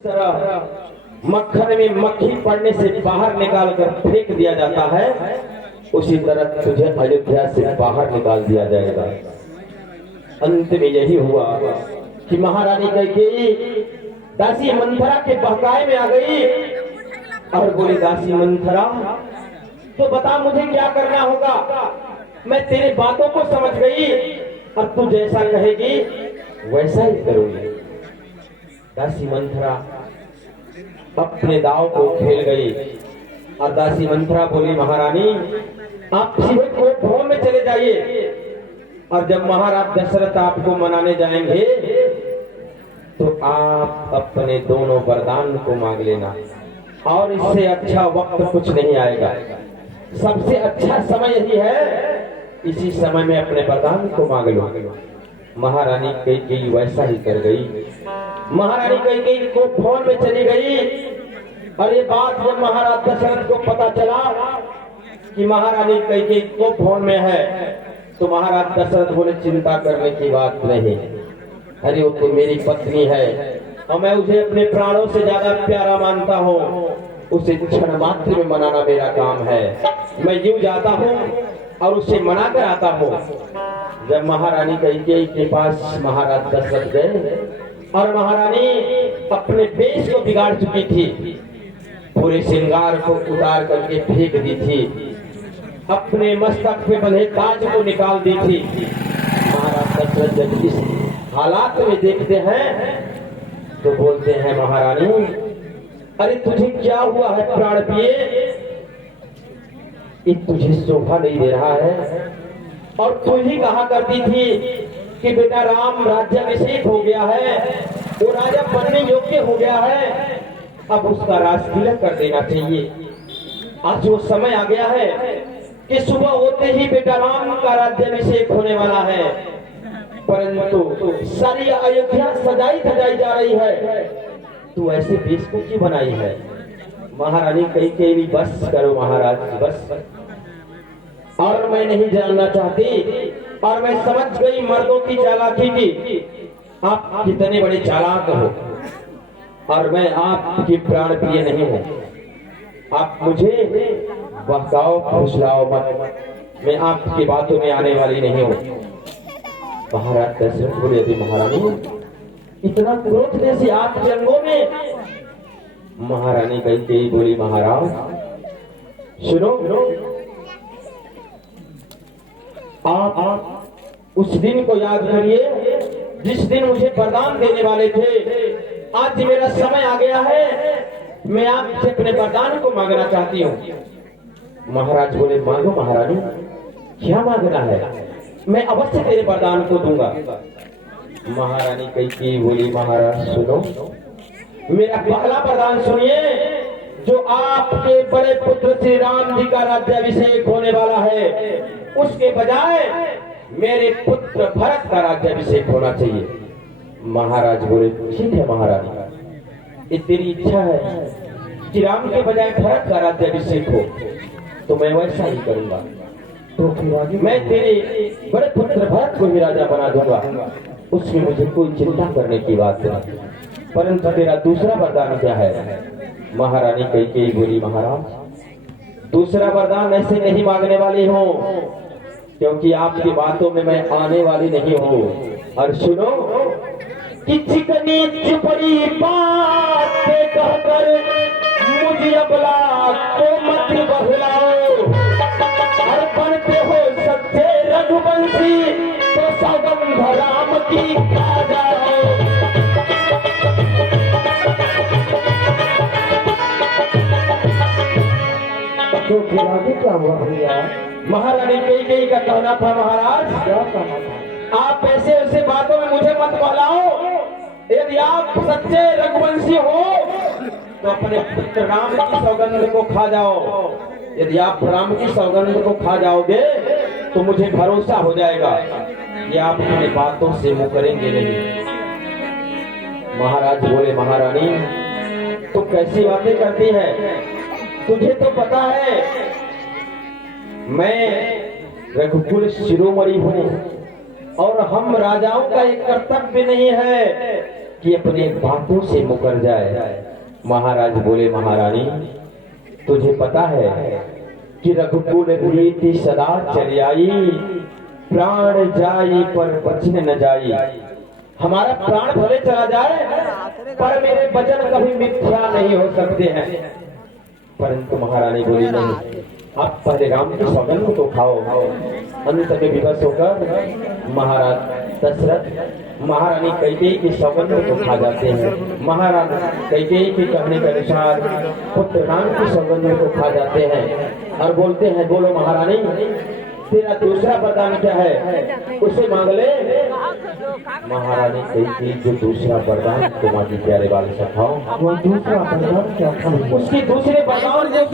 तरह मक्खन में मक्खी पड़ने से बाहर निकाल कर फेंक दिया जाता है, उसी तरह तुझे अयोध्या से बाहर निकाल दिया जाएगा। अंत में यही हुआ कि महारानी कैकेयी दासी मंथरा के बहकाए में आ गई और बोली, दासी मंथरा तो बता मुझे क्या करना होगा। मैं तेरी बातों को समझ गई और तू जैसा कहेगी वैसा ही करूंगी। दासी मंथरा अपने दाव को खेल गई और दासी मंथरा बोली, महारानी आप सीधे कोपभवन में चले जाइए और जब महाराज दशरथ आपको मनाने जाएंगे तो आप अपने दोनों वरदान को मांग लेना और इससे अच्छा वक्त कुछ नहीं आएगा। सबसे अच्छा समय यही है, इसी समय में अपने वरदान को मांग लो। महारानी कैकेयी वैसा ही कर गई। महारानी कैकेयी को फोन में चली गई और ये बात जब महाराज दशरथ को पता चला कि महारानी कैकेयी को फोन में है तो महाराज दशरथ बोले, चिंता करने की बात नहीं, अरे वो तो मेरी पत्नी है और मैं उसे अपने प्राणों से ज्यादा प्यारा मानता हूँ, उसे क्षण मात्र में मनाना मेरा काम है। मैं यूं जाता हूँ और उसे मना कर आता हूँ। जब महारानी कैकेयी के पास महाराज दशरथ गए और महारानी अपने वेश को बिगाड़ चुकी थी, पूरे श्रृंगार को उतार करके फेंक दी थी, अपने मस्तक पे बंधे ताज को निकाल दी थी। महाराज दशरथ जब इस हालात में देखते हैं तो बोलते हैं, महारानी अरे तुझे क्या हुआ है प्राण पिए, ये तुझे शोभा नहीं दे रहा है। और तू ही कहा करती थी कि बेटा राम राज्याभिषेक हो गया है, वो राजा बनने योग्य हो गया है, अब उसका राज तिलक कर देना चाहिए। आज वो समय आ गया है कि सुबह होते ही बेटा राम का राज्याभिषेक होने वाला है, परंतु सारी अयोध्या सजाई सजाई जा रही है, तू ऐसे वेश को क्यों बनाई है। महारानी कैकेयी, बस करो महाराज बस, और मैं नहीं जानना चाहती और मैं समझ गई मर्दों की चालाकी की, आप कितने बड़े चालाक हो और मैं आपकी प्राण प्रिय नहीं हूँ। आप मुझे बहकाओ फुसलाओ मत, मैं आपकी बातों में आने वाली नहीं हूँ। महाराज दशरथ बोले, यदि महारानी इतना क्रोध जैसे आपके अंगों में। महारानी कैकेयी बोली, महाराज सुनो, आप उस दिन को याद करिए जिस दिन मुझे वरदान देने वाले थे। आज मेरा समय आ गया है, मैं आपसे अपने वरदान को मांगना चाहती हूँ। महाराज बोले, मांगो महारानी, क्या मांगना है, मैं अवश्य तेरे वरदान को दूंगा। महारानी कैकेयी बोली, महाराज सुनो, मेरा पहला वरदान सुनिए, जो आपके बड़े पुत्र श्री राम जी का राज्याभिषेक होने वाला है, उसके बजाय मेरे पुत्र भरत का राज्याभिषेक होना चाहिए। महाराज बोले, ठीक है महारानी, ये तेरी इच्छा है कि राम के बजाय भरत का राज्याभिषेक हो तो मैं वैसा ही करूंगा। तो फिर मैं तेरे बड़े पुत्र भरत को ही राजा बना दूंगा, उसमें मुझे कोई चिंता करने की बात नहीं। परंतु तेरा दूसरा वरदान क्या है। महारानी कैकेयी बोली, महाराज दूसरा वरदान ऐसे नहीं मांगने वाली हूँ, क्योंकि आपकी बातों में मैं आने वाली नहीं हूँ। और सुनो कि चिकनी चुपड़ी बात कहकर मुझे अबला को मत बहलाओ, और बनते हो सच्चे रघुवंशी तो सौगंध राम की खा जाओ। तो फिर आगे क्या हुआ भैया। महारानी कैकेयी का कहना था, महाराज क्या कहना था, आप ऐसे ऐसे बातों में मुझे मत बहलाओ। यदि आप सच्चे रघुवंशी हो तो अपने पुत्र राम की सौगंध को खा जाओ। यदि आप राम की सौगंध को खा जाओगे तो मुझे भरोसा हो जाएगा कि आप अपनी बातों से मुँह करेंगे नहीं। महाराज बोले, महारानी तो कैसी बातें करती है, तुझे तो पता है मैं रघुकुल शिरोमणि हूँ और हम राजाओं का एक कर्तव्य नहीं है कि अपने बातों से मुकर जाए। महाराज बोले, महारानी तुझे पता है कि रघुकुल रीति सदा चली आई, प्राण जाई पर बचन न जाई। हमारा प्राण भले चला जाए पर मेरे वचन कभी मिथ्या नहीं हो सकते हैं। परंतु महारानी बोली, नहीं, आप पहले राम की सौगंध को खाओ। अंत में विवश होकर महाराज दशरथ महारानी कैकेयी की सौगंध को खा जाते हैं। महाराज कैकेयी के कहने के अनुसार पुत्र राम की सौगंध को खा जाते हैं और बोलते हैं, बोलो महारानी तेरा दूसरा वरदान क्या है, उसे मांग ले। महारानी कैकेयी जो दूसरा वरदान तुम्हारी प्यारे वाले सखाओ, वो दूसरा वरदान क्या था? उसकी दूसरे वरदान जो